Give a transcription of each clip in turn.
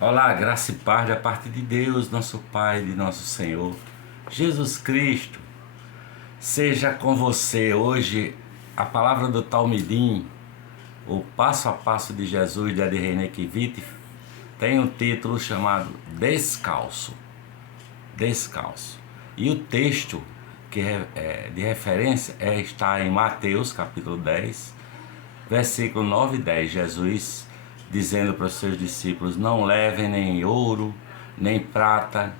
Olá, graça e paz da parte de Deus, nosso Pai, de nosso Senhor Jesus Cristo. Seja com você hoje a palavra do Talmidim, o passo a passo de Jesus de Adrien Kivit, tem um título chamado Descalço. Descalço. E o texto que de referência está em Mateus capítulo 10, versículo 9 e 10. Jesus dizendo para os seus discípulos: não levem nem ouro, nem prata,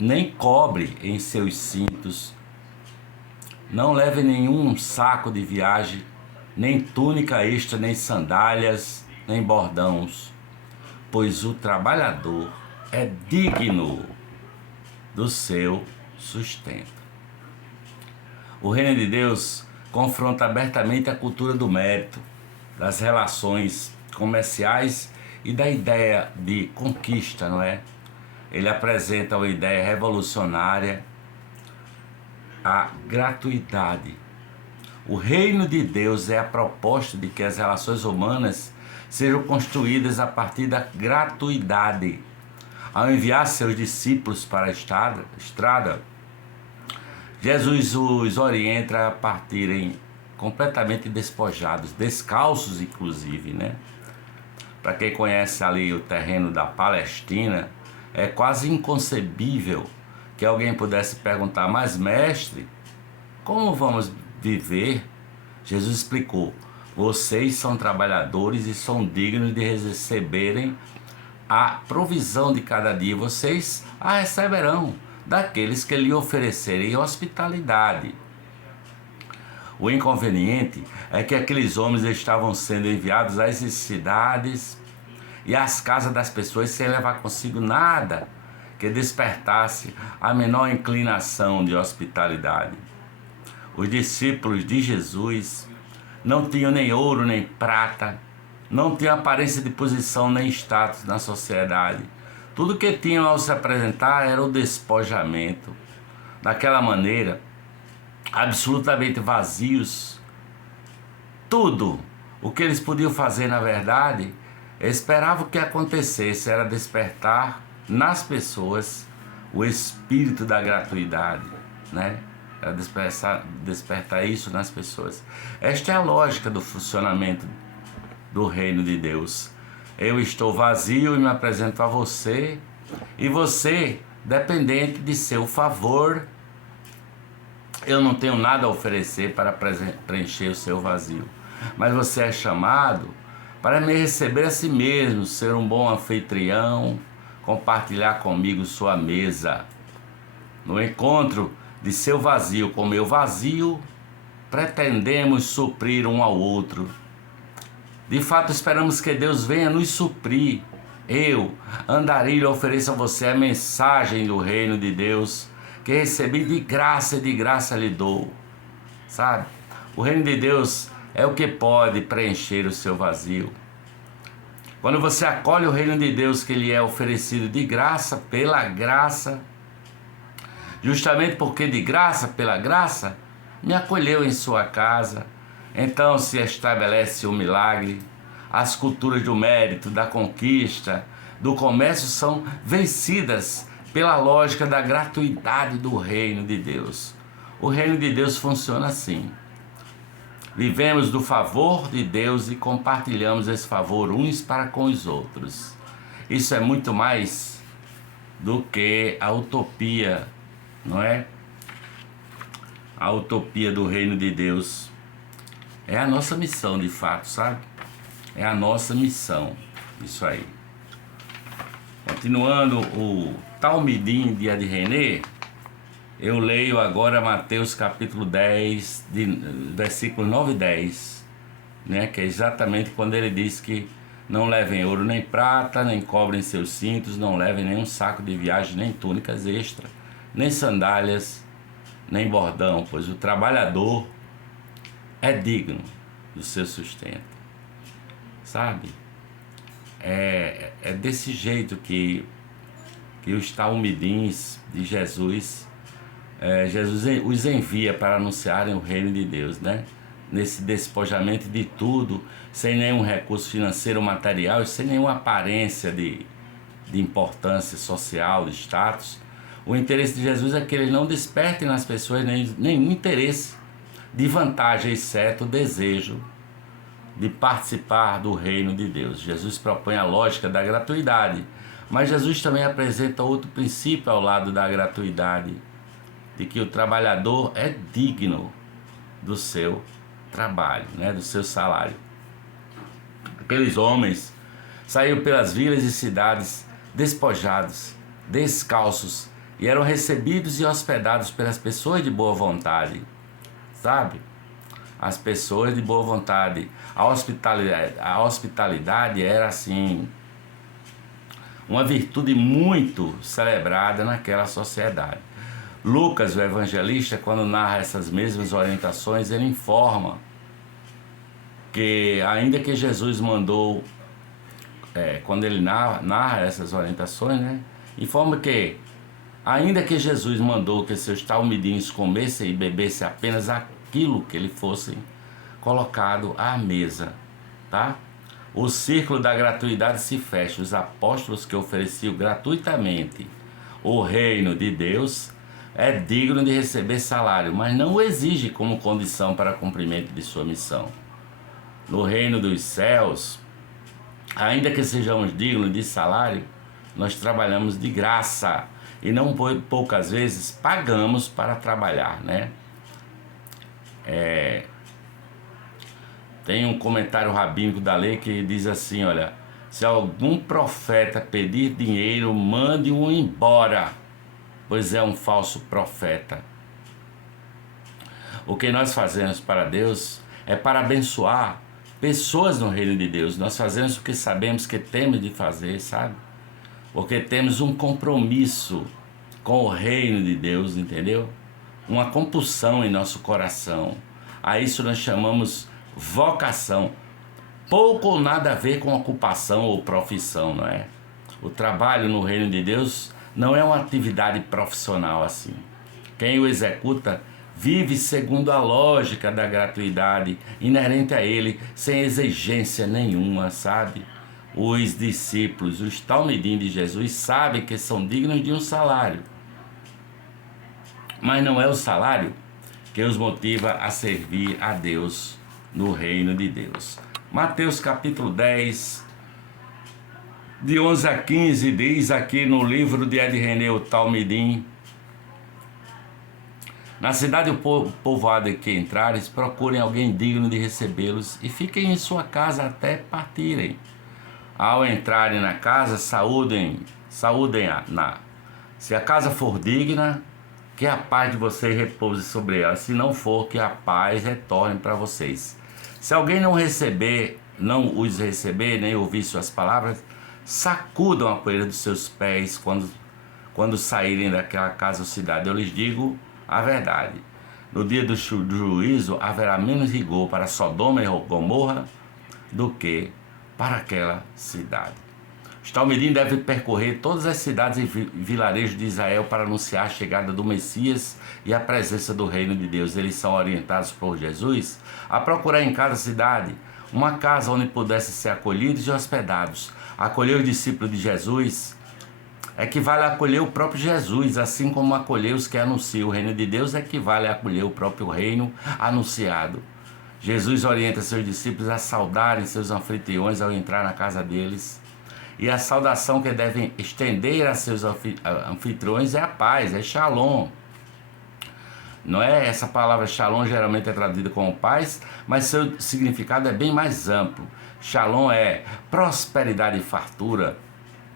nem cobre em seus cintos, não levem nenhum saco de viagem, nem túnica extra, nem sandálias, nem bordões, pois o trabalhador é digno do seu sustento. O reino de Deus confronta abertamente a cultura do mérito, das relações comerciais e da ideia de conquista, não é? Ele apresenta uma ideia revolucionária, a gratuidade. O reino de Deus é a proposta de que as relações humanas sejam construídas a partir da gratuidade. Ao enviar seus discípulos para a estrada, Jesus os orienta a partirem completamente despojados, descalços inclusive, né? Para quem conhece ali o terreno da Palestina, é quase inconcebível que alguém pudesse perguntar: mas mestre, como vamos viver? Jesus explicou: vocês são trabalhadores e são dignos de receberem a provisão de cada dia, vocês a receberão daqueles que lhe oferecerem hospitalidade. O inconveniente é que aqueles homens estavam sendo enviados às cidades e às casas das pessoas sem levar consigo nada que despertasse a menor inclinação de hospitalidade. Os discípulos de Jesus não tinham nem ouro nem prata, não tinham aparência de posição nem status na sociedade. Tudo que tinham ao se apresentar era o despojamento. Daquela maneira, absolutamente vazios. Tudo o que eles podiam fazer, na verdade, esperavam que acontecesse, era despertar nas pessoas o espírito da gratuidade, né? Era despertar isso nas pessoas. Esta é a lógica do funcionamento do reino de Deus. Eu estou vazio e me apresento a você, e você, dependente de seu favor, eu não tenho nada a oferecer para preencher o seu vazio, mas você é chamado para me receber a si mesmo, ser um bom anfitrião, compartilhar comigo sua mesa. No encontro de seu vazio com meu vazio, pretendemos suprir um ao outro. De fato, esperamos que Deus venha nos suprir. Eu, Andarilho, ofereço a você a mensagem do reino de Deus, que recebi de graça e de graça lhe dou. Sabe? O reino de Deus é o que pode preencher o seu vazio. Quando você acolhe o reino de Deus que lhe é oferecido de graça, pela graça, justamente porque de graça, pela graça, me acolheu em sua casa, então se estabelece o milagre. As culturas do mérito, da conquista, do comércio são vencidas pela lógica da gratuidade do reino de Deus. O reino de Deus funciona assim. Vivemos do favor de Deus e compartilhamos esse favor uns para com os outros. Isso é muito mais do que a utopia, não é? A utopia do reino de Deus é a nossa missão, de fato, sabe? É a nossa missão, isso aí. Continuando o Talmidim de Adrien, eu leio agora Mateus capítulo 10, versículos 9 e 10, né? Que é exatamente quando ele diz que não levem ouro nem prata, nem cobrem seus cintos, não levem nenhum saco de viagem, nem túnicas extra, nem sandálias, nem bordão, pois o trabalhador é digno do seu sustento. Sabe? É desse jeito que os talmidins de Jesus, Jesus os envia para anunciarem o reino de Deus, né? nesse despojamento de tudo, sem nenhum recurso financeiro ou material, sem nenhuma aparência de importância social, de status. O interesse de Jesus é que ele não desperte nas pessoas nenhum interesse de vantagem, exceto o desejo de participar do reino de Deus. Jesus propõe a lógica da gratuidade, mas Jesus também apresenta outro princípio ao lado da gratuidade, de que o trabalhador é digno do seu trabalho, do seu salário. Aqueles homens saíram pelas vilas e cidades despojados, descalços, e eram recebidos e hospedados pelas pessoas de boa vontade, sabe? As pessoas de boa vontade. A hospitalidade era assim uma virtude muito celebrada naquela sociedade. Lucas, o evangelista, quando narra essas mesmas orientações, ele informa que ainda que Jesus mandou, quando ele narra essas orientações, informa que ainda que Jesus mandou que seus talmidinhos comessem e bebessem apenas aquilo que lhe fosse colocado à mesa, tá? O círculo da gratuidade se fecha. Os apóstolos que ofereciam gratuitamente o reino de Deus é digno de receber salário, mas não o exige como condição para cumprimento de sua missão. No reino dos céus, ainda que sejamos dignos de salário, nós trabalhamos de graça e não poucas vezes pagamos para trabalhar, Tem um comentário rabínico da lei que diz assim, olha, se algum profeta pedir dinheiro, mande-o embora, pois é um falso profeta. O que nós fazemos para Deus é para abençoar pessoas no reino de Deus. Nós fazemos o que sabemos que temos de fazer, sabe? Porque temos um compromisso com o reino de Deus, entendeu? Uma compulsão em nosso coração. A isso nós chamamos vocação. Pouco ou nada a ver com ocupação ou profissão, não é? O trabalho no reino de Deus não é uma atividade profissional assim. Quem o executa vive segundo a lógica da gratuidade inerente a ele, sem exigência nenhuma, sabe? Os discípulos, os talmidim de Jesus, sabem que são dignos de um salário. Mas não é o salário que os motiva a servir a Deus no reino de Deus. Mateus capítulo 10, de 11 a 15, diz aqui no livro de Ed René, o Talmidim: na cidade povoada em que entrares, procurem alguém digno de recebê-los e fiquem em sua casa até partirem. Ao entrarem na casa, saúdem-a. Se a casa for digna, que a paz de vocês repouse sobre ela. Se não for, que a paz retorne para vocês. Se alguém não os receber, nem ouvir suas palavras, sacudam a poeira dos seus pés quando saírem daquela casa ou cidade. Eu lhes digo a verdade: no dia do juízo haverá menos rigor para Sodoma e Gomorra do que para aquela cidade. Os talmidim devem percorrer todas as cidades e vilarejos de Israel para anunciar a chegada do Messias e a presença do reino de Deus. Eles são orientados por Jesus a procurar em cada cidade uma casa onde pudessem ser acolhidos e hospedados. Acolher os discípulos de Jesus equivale a acolher o próprio Jesus, assim como acolher os que anunciam o reino de Deus equivale a acolher o próprio reino anunciado. Jesus orienta seus discípulos a saudarem seus anfitriões ao entrar na casa deles. E a saudação que devem estender a seus anfitriões é a paz, é shalom. Não é? Essa palavra shalom geralmente é traduzida como paz, mas seu significado é bem mais amplo. Shalom é prosperidade e fartura.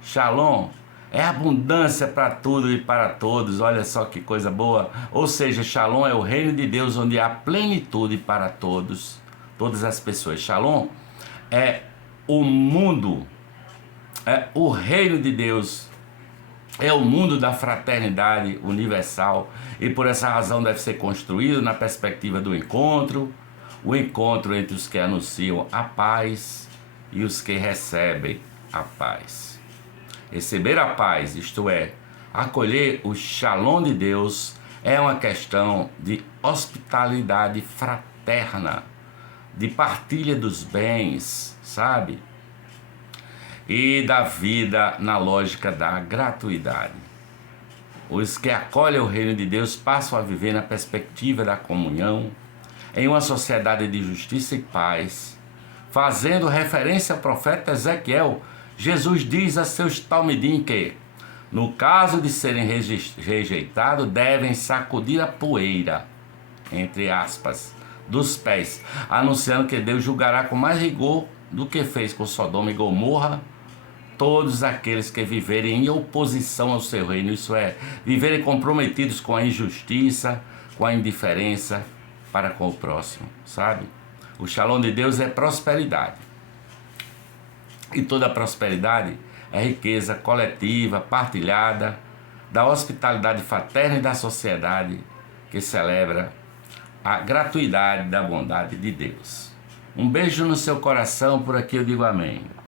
Shalom é abundância para tudo e para todos. Olha só que coisa boa. Ou seja, shalom é o reino de Deus onde há plenitude para todos, todas as pessoas. Shalom é o mundo, é o reino de Deus, é o mundo da fraternidade universal, e por essa razão deve ser construído na perspectiva do encontro, o encontro entre os que anunciam a paz e os que recebem a paz. Receber a paz, isto é, acolher o shalom de Deus, é uma questão de hospitalidade fraterna, de partilha dos bens, sabe? E da vida na lógica da gratuidade. Os que acolhem o reino de Deus passam a viver na perspectiva da comunhão, em uma sociedade de justiça e paz. Fazendo referência ao profeta Ezequiel, Jesus diz a seus talmidim que, no caso de serem rejeitados, devem sacudir a poeira, entre aspas, dos pés, anunciando que Deus julgará com mais rigor do que fez com Sodoma e Gomorra todos aqueles que viverem em oposição ao seu reino, isso é, viverem comprometidos com a injustiça, com a indiferença para com o próximo, sabe? O Shalom de Deus é prosperidade. E toda prosperidade é riqueza coletiva, partilhada, da hospitalidade fraterna e da sociedade que celebra a gratuidade da bondade de Deus. Um beijo no seu coração, por aqui eu digo amém.